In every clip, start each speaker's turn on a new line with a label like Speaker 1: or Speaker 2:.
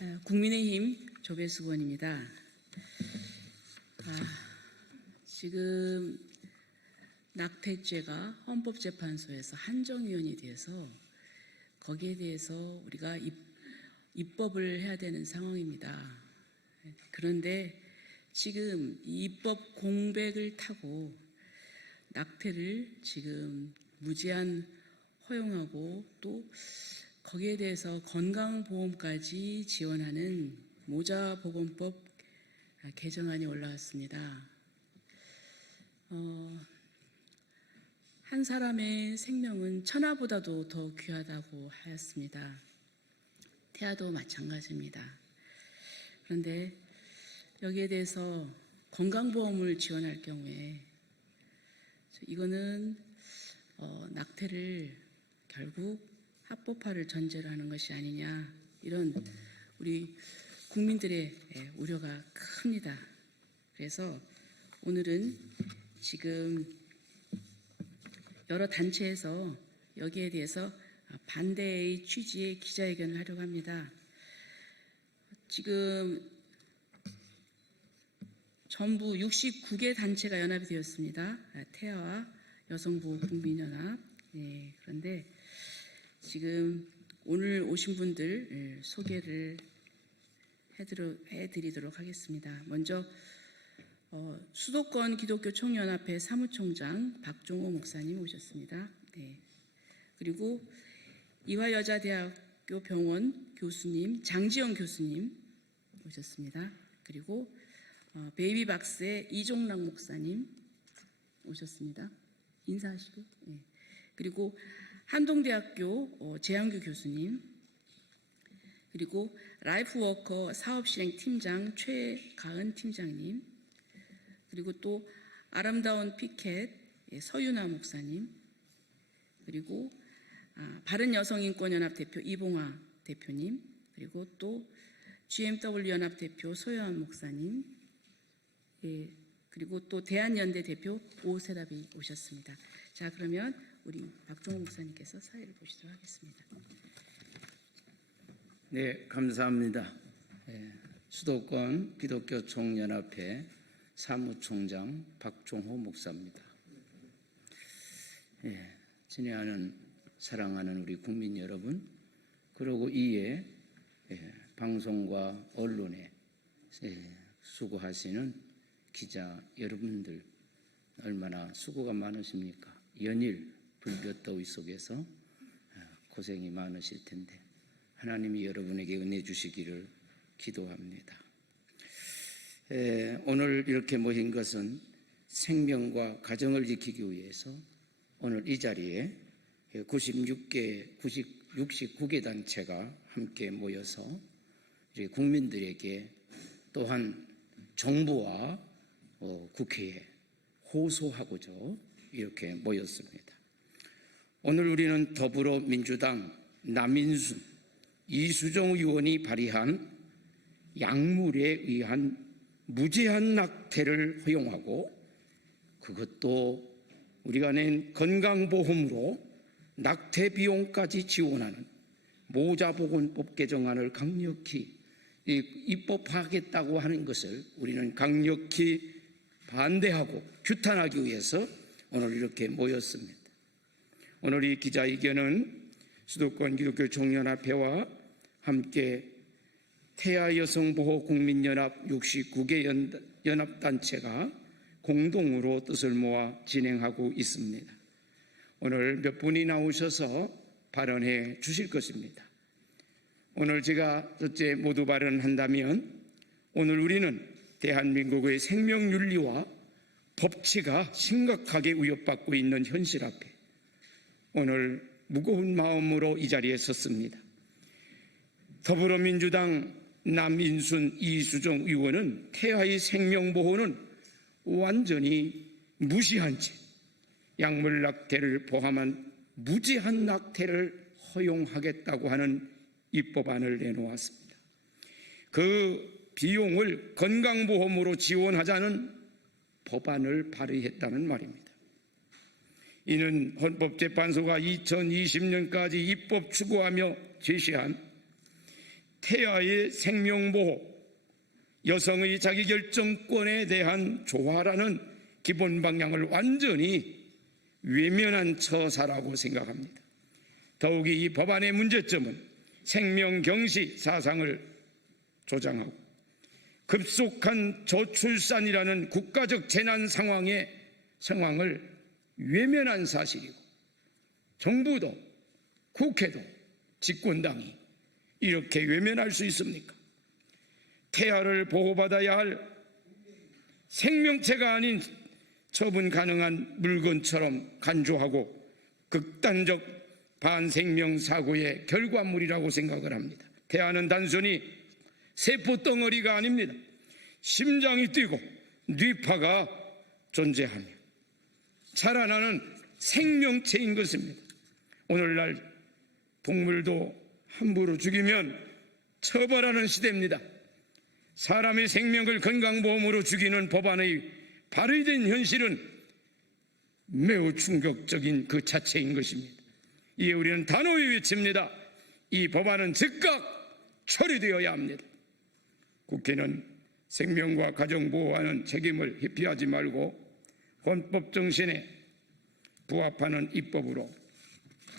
Speaker 1: 에, 국민의힘 조배수 의원입니다. 아, 지금 낙태죄가 헌법재판소에서 한정위원이 돼서 거기에 대해서 우리가 입, 입법을 해야 되는 상황입니다. 그런데 지금 이 입법 공백을 타고 낙태를 지금 무제한 허용하고 또 거기에 대해서 건강보험까지 지원하는 모자보건법 개정안이 올라왔습니다. 어, 한 사람의 생명은 천하보다도 더 귀하다고 하였습니다. 태아도 마찬가지입니다. 그런데 여기에 대해서 건강보험을 지원할 경우에 이거는 어, 낙태를 결국 합법화를 전제로 하는 것이 아니냐 이런 우리 국민들의 예, 우려가 큽니다. 그래서 오늘은 지금 여러 단체에서 여기에 대해서 반대의 취지의 기자회견을 하려고 합니다. 지금 전부 69개 단체가 연합이 되었습니다. 태아와 여성보호 국민연합. 네, 그런데 지금 오늘 오신 분들 예, 소개를 해드리도록 하겠습니다. 먼저 어, 수도권 기독교 총연합회 사무총장 박종호 목사님 오셨습니다. 네. 그리고 이화여자대학교 병원 교수님 장지영 교수님 오셨습니다. 그리고 어, 베이비 박스의 이종락 목사님 오셨습니다. 인사하시고. 네. 그리고 한동대학교 어, 재한규 교수님 그리고 라이프워커 사업실행 팀장 최가은 팀장님 그리고 또 아름다운 피켓 예, 서윤아 목사님 그리고 아, 바른 여성인권연합 대표 이봉화 대표님 그리고 또 GMW 연합 대표 소연 목사님 예, 그리고 또 대한연대 대표 오세라비 오셨습니다. 자 그러면 우리 박종호 목사님께서 사회를 보시도록 하겠습니다.
Speaker 2: 네, 감사합니다. 예, 수도권 기독교 총연합회 사무총장 박종호 목사입니다. 예, 친애하는 사랑하는 우리 국민 여러분, 그리고 이에 예, 방송과 언론에 예, 수고하시는 기자 여러분들 얼마나 수고가 많으십니까? 연일 불볕 더위 속에서 아, 고생이 많으실 텐데 하나님이 여러분에게 은혜 주시기를 기도합니다. 에, 오늘 이렇게 모인 것은 생명과 가정을 지키기 위해서 오늘 이 자리에 96개, 90, 69개 단체가 함께 모여서 국민들에게 또한 정부와 어, 국회에 호소하고자 이렇게 모였습니다. 오늘 우리는 더불어민주당 남인순 이수정 의원이 발의한 약물에 의한 무제한 낙태를 허용하고 그것도 우리가 낸 건강보험으로 낙태 비용까지 지원하는 모자보건법 개정안을 강력히 입법하겠다고 하는 것을 우리는 강력히 반대하고 규탄하기 위해서 오늘 이렇게 모였습니다. 오늘 이 기자회견은 수도권 기독교 총연합회와 함께 태아 여성 보호 국민연합 69개 연합단체가 공동으로 뜻을 모아 진행하고 있습니다. 오늘 몇 분이 나오셔서 발언해 주실 것입니다. 오늘 제가 첫째 모두 발언한다면 오늘 우리는 대한민국의 생명윤리와 법치가 심각하게 위협받고 있는 현실 앞에 오늘 무거운 마음으로 이 자리에 섰습니다. 더불어민주당 남인순 이수정 의원은 태아의 생명보호는 완전히 무시한 채 약물 낙태를 포함한 무제한 낙태를 허용하겠다고 하는 입법안을 내놓았습니다. 그 비용을 건강보험으로 지원하자는 법안을 발의했다는 말입니다. 이는 헌법재판소가 2020년까지 입법 추구하며 제시한 태아의 생명보호, 여성의 자기결정권에 대한 조화라는 기본 방향을 완전히 외면한 처사라고 생각합니다. 더욱이 이 법안의 문제점은 생명경시 사상을 조장하고 급속한 저출산이라는 국가적 재난 상황의 상황을 외면한 사실이고 정부도 국회도 집권당이 이렇게 외면할 수 있습니까? 태아를 보호받아야 할 생명체가 아닌 처분 가능한 물건처럼 간주하고 극단적 반생명 사고의 결과물이라고 생각을 합니다. 태아는 단순히 세포 덩어리가 아닙니다. 심장이 뛰고 뇌파가 존재하며 자라나는 생명체인 것입니다. 오늘날 동물도 함부로 죽이면 처벌하는 시대입니다. 사람의 생명을 건강보험으로 죽이는 법안의 발의된 현실은 매우 충격적인 그 자체인 것입니다. 이에 우리는 단호히 외칩니다. 이 법안은 즉각 처리되어야 합니다. 국회는 생명과 가정 보호하는 책임을 회피하지 말고 헌법 정신에 부합하는 입법으로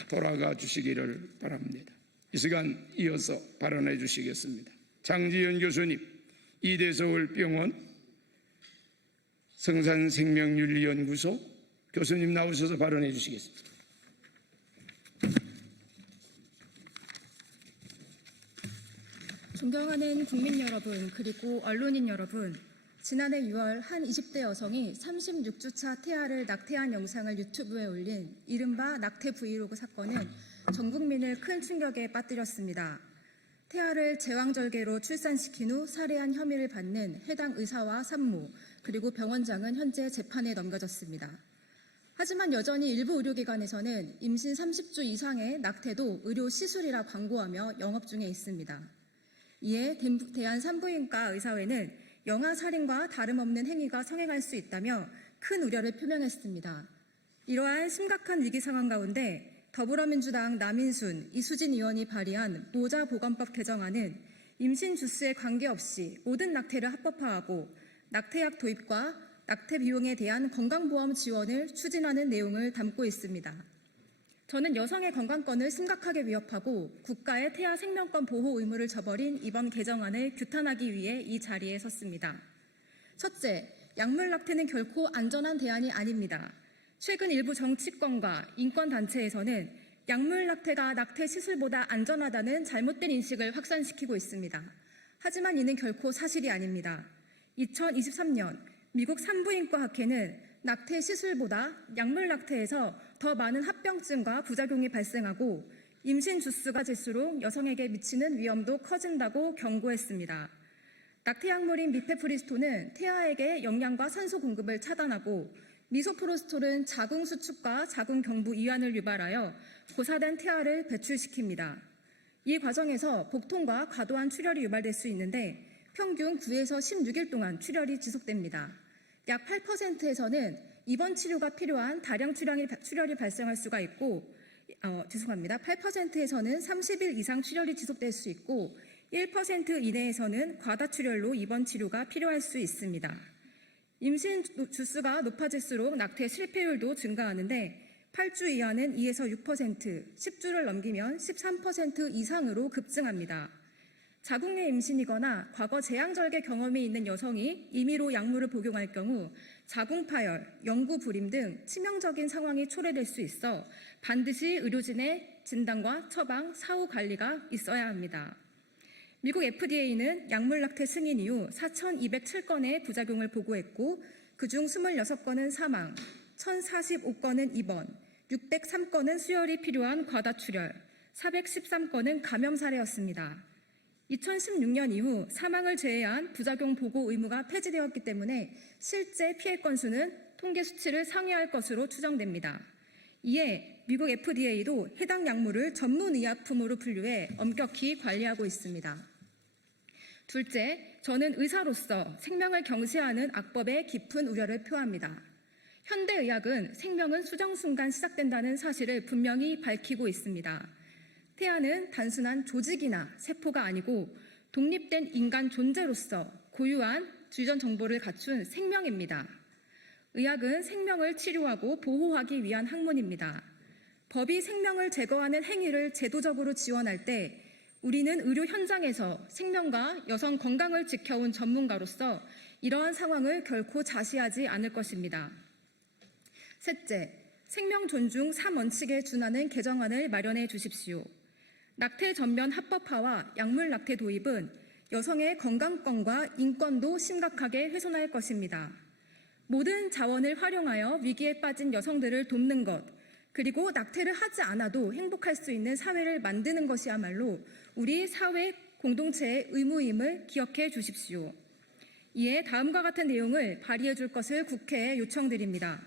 Speaker 2: 돌아가 주시기를 바랍니다. 이 시간 이어서 발언해 주시겠습니다. 장지현 교수님, 이대서울병원 성산생명윤리연구소 교수님 나오셔서 발언해 주시겠습니다.
Speaker 3: 존경하는 국민 여러분 그리고 언론인 여러분 지난해 6월 한 20대 여성이 36주차 태아를 낙태한 영상을 유튜브에 올린 이른바 낙태 브이로그 사건은 전 국민을 큰 충격에 빠뜨렸습니다. 태아를 제왕절개로 출산시킨 후 살해한 혐의를 받는 해당 의사와 산모 그리고 병원장은 현재 재판에 넘겨졌습니다. 하지만 여전히 일부 의료기관에서는 임신 30주 이상의 낙태도 의료 시술이라 광고하며 영업 중에 있습니다. 이에 대한산부인과 의사회는 영아 살인과 다름없는 행위가 성행할 수 있다며 큰 우려를 표명했습니다. 이러한 심각한 위기 상황 가운데 더불어민주당 남인순, 이수진 의원이 발의한 모자 보건법 개정안은 임신 주스에 관계없이 모든 낙태를 합법화하고 낙태약 도입과 낙태 비용에 대한 건강보험 지원을 추진하는 내용을 담고 있습니다. 저는 여성의 건강권을 심각하게 위협하고 국가의 태아 생명권 보호 의무를 저버린 이번 개정안을 규탄하기 위해 이 자리에 섰습니다. 첫째, 약물 낙태는 결코 안전한 대안이 아닙니다. 최근 일부 정치권과 인권단체에서는 약물 낙태가 낙태 시술보다 안전하다는 잘못된 인식을 확산시키고 있습니다. 하지만 이는 결코 사실이 아닙니다. 2023년 미국 산부인과 학회는 낙태 시술보다 약물 낙태에서 더 많은 합병증과 부작용이 발생하고 임신 주수가 질수록 여성에게 미치는 위험도 커진다고 경고했습니다. 낙태 약물인 미페프리스토는 태아에게 영양과 산소 공급을 차단하고 미소프로스톨은 자궁 수축과 자궁 경부 이완을 유발하여 고사된 태아를 배출시킵니다. 이 과정에서 복통과 과도한 출혈이 유발될 수 있는데 평균 9에서 16일 동안 출혈이 지속됩니다. 약 8%에서는 입원 치료가 필요한 다량 출혈이, 출혈이 발생할 수가 있고, 어, 죄송합니다. 8%에서는 30일 이상 출혈이 지속될 수 있고, 1% 이내에서는 과다 출혈로 입원 치료가 필요할 수 있습니다. 임신 주수가 높아질수록 낙태 실패율도 증가하는데 8주 이하는 2에서 6%, 10주를 넘기면 13% 이상으로 급증합니다. 자궁내 임신이거나 과거 제왕절개 경험이 있는 여성이 임의로 약물을 복용할 경우 자궁파열, 영구불임 등 치명적인 상황이 초래될 수 있어 반드시 의료진의 진단과 처방, 사후 관리가 있어야 합니다. 미국 FDA는 약물 낙태 승인 이후 4,207건의 부작용을 보고했고 그중 26건은 사망, 1,045건은 입원, 603건은 수혈이 필요한 과다출혈, 413건은 감염 사례였습니다. 2016년 이후 사망을 제외한 부작용 보고 의무가 폐지되었기 때문에 실제 피해 건수는 통계 수치를 상회할 것으로 추정됩니다. 이에 미국 FDA도 해당 약물을 전문 의약품으로 분류해 엄격히 관리하고 있습니다. 둘째, 저는 의사로서 생명을 경시하는 악법에 깊은 우려를 표합니다. 현대의학은 생명은 수정순간 시작된다는 사실을 분명히 밝히고 있습니다. 태아는 단순한 조직이나 세포가 아니고 독립된 인간 존재로서 고유한 주전 정보를 갖춘 생명입니다. 의학은 생명을 치료하고 보호하기 위한 학문입니다. 법이 생명을 제거하는 행위를 제도적으로 지원할 때 우리는 의료 현장에서 생명과 여성 건강을 지켜온 전문가로서 이러한 상황을 결코 자시하지 않을 것입니다. 셋째, 생명 존중 3원칙에 준하는 개정안을 마련해 주십시오. 낙태 전면 합법화와 약물 낙태 도입은 여성의 건강권과 인권도 심각하게 훼손할 것입니다. 모든 자원을 활용하여 위기에 빠진 여성들을 돕는 것, 그리고 낙태를 하지 않아도 행복할 수 있는 사회를 만드는 것이야말로 우리 사회 공동체의 의무임을 기억해 주십시오. 이에 다음과 같은 내용을 발의해 줄 것을 국회에 요청드립니다.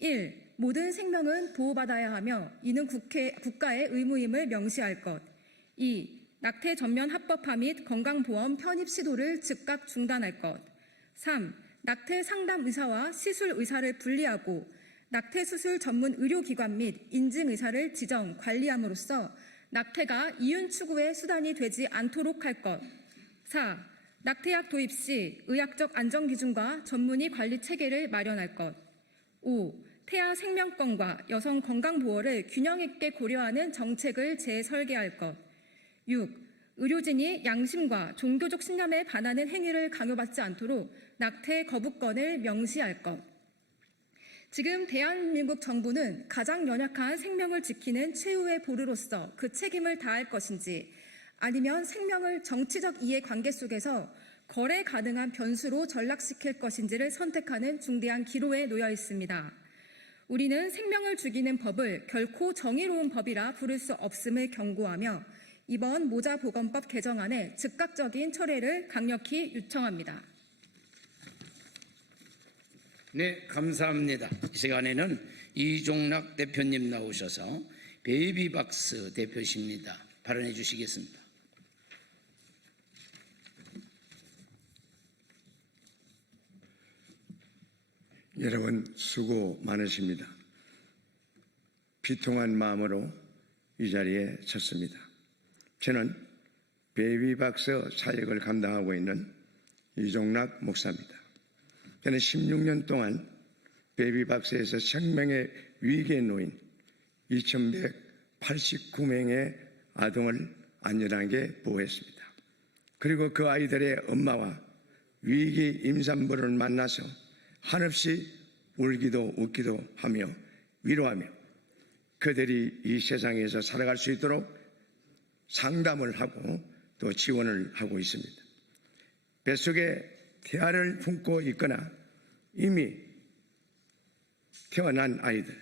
Speaker 3: 1. 모든 생명은 보호받아야 하며 이는 국회, 국가의 의무임을 명시할 것. 2. 낙태 전면 합법화 및 건강보험 편입 시도를 즉각 중단할 것. 3. 낙태 상담 의사와 시술 의사를 분리하고 낙태 수술 전문 의료기관 및 인증 의사를 지정 관리함으로써 낙태가 이윤 추구의 수단이 되지 않도록 할 것. 4. 낙태약 도입 시 의학적 안전 기준과 전문의 관리 체계를 마련할 것. 5. 태아 생명권과 여성 건강 보호를 균형 있게 고려하는 정책을 재설계할 것. 6. 의료진이 양심과 종교적 신념에 반하는 행위를 강요받지 않도록 낙태 거부권을 명시할 것. 지금 대한민국 정부는 가장 연약한 생명을 지키는 최후의 보루로서 그 책임을 다할 것인지 아니면 생명을 정치적 이해 관계 속에서 거래 가능한 변수로 전락시킬 것인지를 선택하는 중대한 기로에 놓여 있습니다. 우리는 생명을 죽이는 법을 결코 정의로운 법이라 부를 수 없음을 경고하며 이번 모자보건법 개정안의 즉각적인 철회를 강력히 요청합니다.
Speaker 2: 네, 감사합니다. 이 시간에는 이종락 대표님 나오셔서 베이비박스 대표십니다. 발언해 주시겠습니다.
Speaker 4: 여러분 수고 많으십니다. 비통한 마음으로 이 자리에 섰습니다. 저는 베이비박스 사역을 감당하고 있는 이종락 목사입니다. 저는 16년 동안 베이비박스에서 생명의 위기에 놓인 2189명의 아동을 안전하게 보호했습니다. 그리고 그 아이들의 엄마와 위기 임산부를 만나서 한없이 울기도 웃기도 하며 위로하며 그들이 이 세상에서 살아갈 수 있도록 상담을 하고 또 지원을 하고 있습니다. 뱃속에 태아를 품고 있거나 이미 태어난 아이들,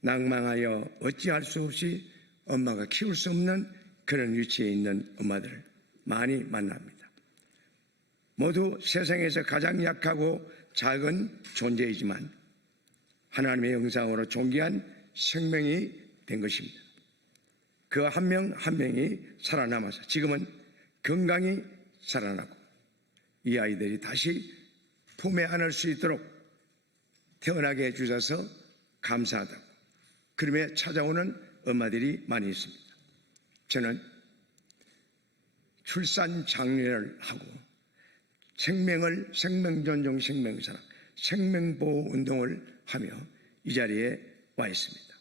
Speaker 4: 낭망하여 어찌할 수 없이 엄마가 키울 수 없는 그런 위치에 있는 엄마들을 많이 만납니다. 모두 세상에서 가장 약하고 작은 존재이지만 하나님의 영상으로 존귀한 생명이 된 것입니다. 그 한명한 명이 살아남아서 지금은 건강히 살아나고 이 아이들이 다시 품에 안을 수 있도록 태어나게 해주셔서 감사하다고 그림에 찾아오는 엄마들이 많이 있습니다. 저는 출산 장려를 하고 생명을 생명존중 생명사랑 생명보호 운동을 하며 이 자리에 와 있습니다.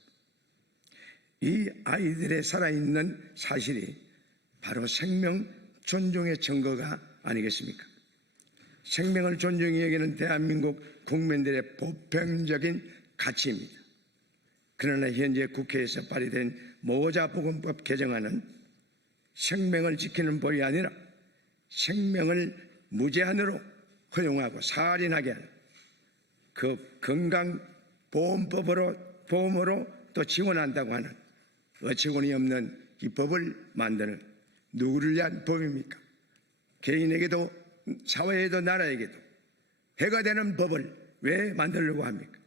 Speaker 4: 이 아이들의 살아있는 사실이 바로 생명 존중의 증거가 아니겠습니까? 생명을 존중히 여기는 대한민국 국민들의 보편적인 가치입니다. 그러나 현재 국회에서 발의된 모자보건법 개정안은 생명을 지키는 법이 아니라 생명을 무제한으로 허용하고 살인하게 하는 그 건강보험법으로 보험으로 또 지원한다고 하는 어처구니 없는 이 법을 만드는 누구를 위한 법입니까? 개인에게도 사회에도 나라에게도 해가 되는 법을 왜 만들려고 합니까?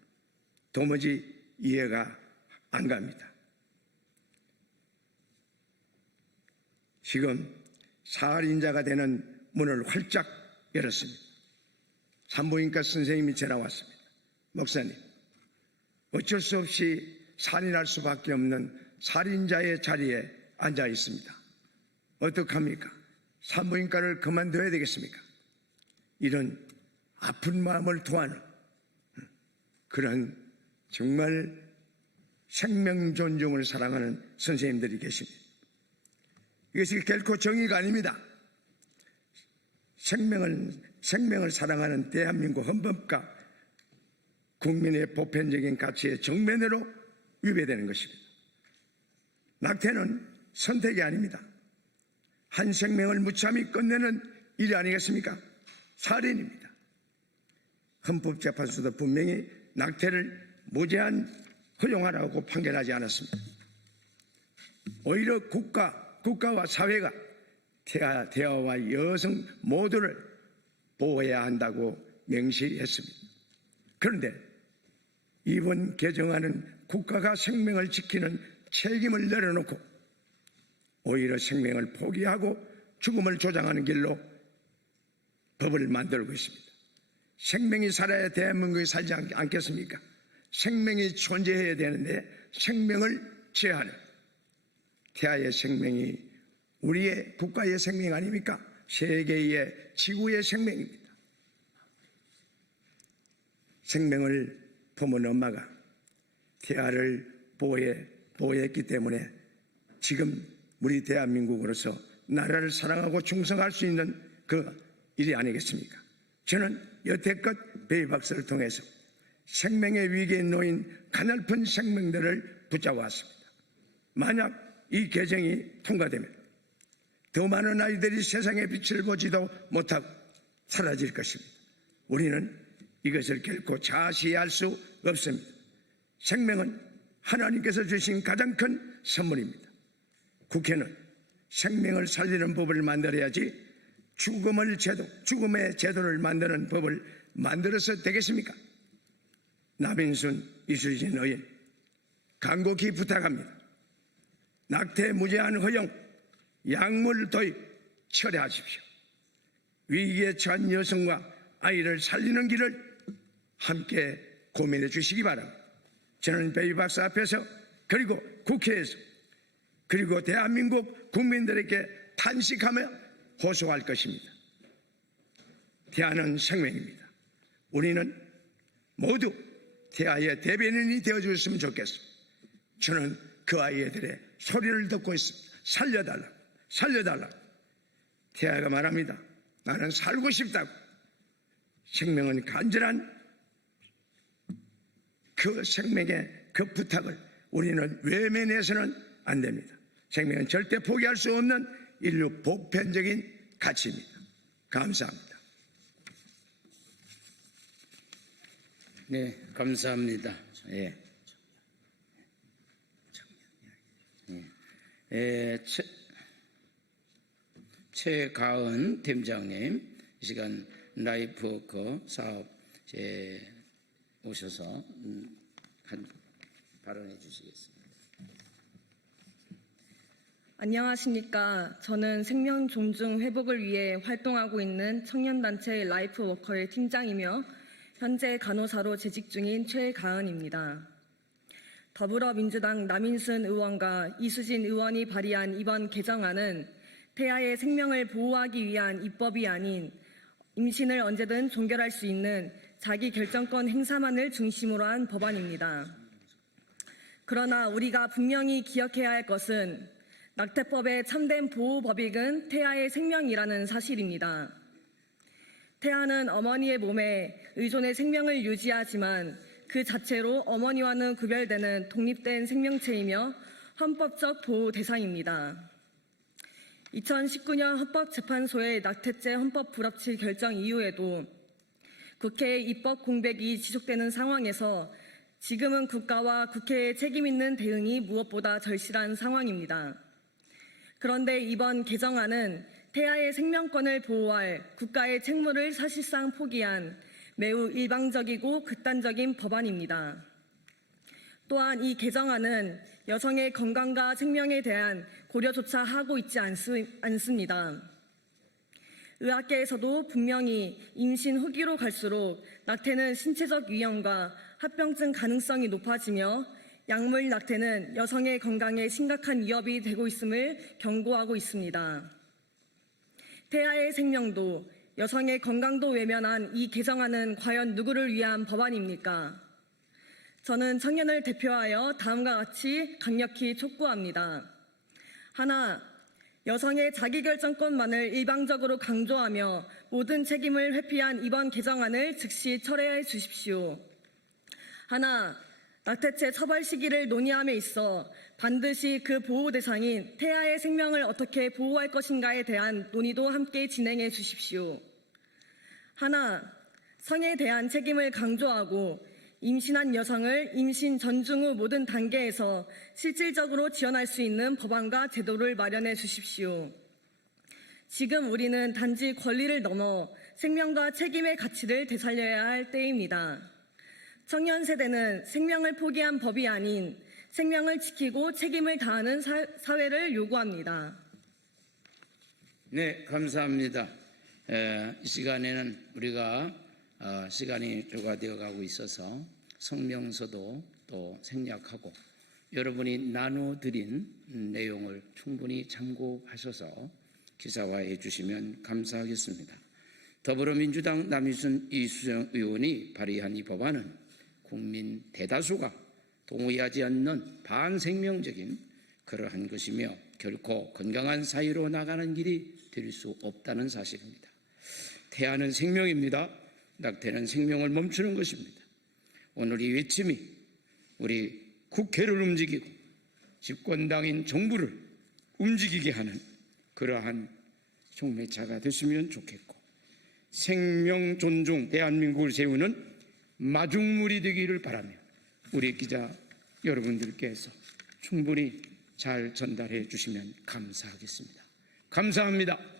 Speaker 4: 도무지 이해가 안 갑니다. 지금 살인자가 되는 문을 활짝 열었습니다. 산부인과 선생님이 전화 왔습니다. 목사님, 어쩔 수 없이 살인할 수밖에 없는 살인자의 자리에 앉아 있습니다. 어떡합니까? 산부인과를 그만둬야 되겠습니까? 이런 아픈 마음을 토하는 그런 정말 생명 존중을 사랑하는 선생님들이 계십니다. 이것이 결코 정의가 아닙니다. 생명을 생명을 사랑하는 대한민국 헌법과 국민의 보편적인 가치의 정면으로 위배되는 것입니다. 낙태는 선택이 아닙니다. 한 생명을 무참히 끝내는 일이 아니겠습니까? 살인입니다. 헌법재판소도 분명히 낙태를 무제한 허용하라고 판결하지 않았습니다. 오히려 국가, 국가와 사회가 태아, 태아와 여성 모두를 보호해야 한다고 명시했습니다. 그런데 이번 개정안은 국가가 생명을 지키는 책임을 내려놓고 오히려 생명을 포기하고 죽음을 조장하는 길로 법을 만들고 있습니다. 생명이 살아야 대한민국이 살지 않- 않겠습니까? 생명이 존재해야 되는데 생명을 제하는 태아의 생명이 우리의 국가의 생명 아닙니까? 세계의 지구의 생명입니다. 생명을 품은 엄마가 태아를 보호해, 보호했기 때문에 지금 우리 대한민국으로서 나라를 사랑하고 충성할 수 있는 그 일이 아니겠습니까? 저는 여태껏 베이박스를 통해서 생명의 위기에 놓인 가냘픈 생명들을 붙잡아왔습니다. 만약 이 개정이 통과되면 더 많은 아이들이 세상의 빛을 보지도 못하고 사라질 것입니다. 우리는 이것을 결코 자시할 수 없습니다. 생명은 하나님께서 주신 가장 큰 선물입니다. 국회는 생명을 살리는 법을 만들어야지 죽음을 제도, 죽음의 제도를 만드는 법을 만들어서 되겠습니까? 남인순, 이수진 의원, 간곡히 부탁합니다. 낙태 무제한 허용, 약물 도입 철회하십시오. 위기에 처한 여성과 아이를 살리는 길을 함께 고민해 주시기 바랍니다. 저는 베이 박사 앞에서 그리고 국회에서 그리고 대한민국 국민들에게 탄식하며 호소할 것입니다. 태아는 생명입니다. 우리는 모두 태아의 대변인이 되어주셨으면 좋겠습니다. 저는 그 아이들의 소리를 듣고 있습니다. 살려달라, 살려달라. 태아가 말합니다. 나는 살고 싶다고. 생명은 간절한 그 생명의 그 부탁을 우리는 외면해서는 안 됩니다. 생명은 절대 포기할 수 없는 인류 보편적인 가치입니다. 감사합니다.
Speaker 2: 네, 감사합니다. 예. 예, 예, 최, 최가은 팀장님, 이 시간 라이프 그 사업 에 오셔서 음, 한 발언해 주시겠습니다.
Speaker 5: 안녕하십니까. 저는 생명 존중 회복을 위해 활동하고 있는 청년단체 라이프 워커의 팀장이며 현재 간호사로 재직 중인 최가은입니다. 더불어민주당 남인순 의원과 이수진 의원이 발의한 이번 개정안은 태아의 생명을 보호하기 위한 입법이 아닌 임신을 언제든 종결할 수 있는 자기 결정권 행사만을 중심으로 한 법안입니다. 그러나 우리가 분명히 기억해야 할 것은 낙태법의 참된 보호 법익은 태아의 생명이라는 사실입니다. 태아는 어머니의 몸에 의존의 생명을 유지하지만 그 자체로 어머니와는 구별되는 독립된 생명체이며 헌법적 보호 대상입니다. 2019년 헌법재판소의 낙태죄 헌법 불합치 결정 이후에도 국회의 입법 공백이 지속되는 상황에서 지금은 국가와 국회의 책임 있는 대응이 무엇보다 절실한 상황입니다. 그런데 이번 개정안은 태아의 생명권을 보호할 국가의 책무를 사실상 포기한 매우 일방적이고 극단적인 법안입니다. 또한 이 개정안은 여성의 건강과 생명에 대한 고려조차 하고 있지 않습니다. 의학계에서도 분명히 임신 후기로 갈수록 낙태는 신체적 위험과 합병증 가능성이 높아지며 약물 낙태는 여성의 건강에 심각한 위협이 되고 있음을 경고하고 있습니다. 태아의 생명도 여성의 건강도 외면한 이 개정안은 과연 누구를 위한 법안입니까? 저는 청년을 대표하여 다음과 같이 강력히 촉구합니다. 하나, 여성의 자기결정권만을 일방적으로 강조하며 모든 책임을 회피한 이번 개정안을 즉시 철회해 주십시오. 하나, 낙태죄 처벌 시기를 논의함에 있어 반드시 그 보호 대상인 태아의 생명을 어떻게 보호할 것인가에 대한 논의도 함께 진행해 주십시오. 하나, 성에 대한 책임을 강조하고 임신한 여성을 임신 전중 후 모든 단계에서 실질적으로 지원할 수 있는 법안과 제도를 마련해 주십시오. 지금 우리는 단지 권리를 넘어 생명과 책임의 가치를 되살려야 할 때입니다. 청년 세대는 생명을 포기한 법이 아닌 생명을 지키고 책임을 다하는 사, 사회를 요구합니다.
Speaker 2: 네, 감사합니다. 에, 이 시간에는 우리가 어, 시간이 조가되어 가고 있어서 성명서도 또 생략하고 여러분이 나눠드린 내용을 충분히 참고하셔서 기사화해 주시면 감사하겠습니다. 더불어민주당 남희순 이수정 의원이 발의한 이 법안은 국민 대다수가 동의하지 않는 반생명적인 그러한 것이며 결코 건강한 사회로 나가는 길이 될 수 없다는 사실입니다. 태아는 생명입니다. 낙태는 생명을 멈추는 것입니다. 오늘 이 외침이 우리 국회를 움직이고 집권당인 정부를 움직이게 하는 그러한 촉매차가 됐으면 좋겠고 생명 존중 대한민국을 세우는 마중물이 되기를 바라며 우리 기자 여러분들께서 충분히 잘 전달해 주시면 감사하겠습니다. 감사합니다.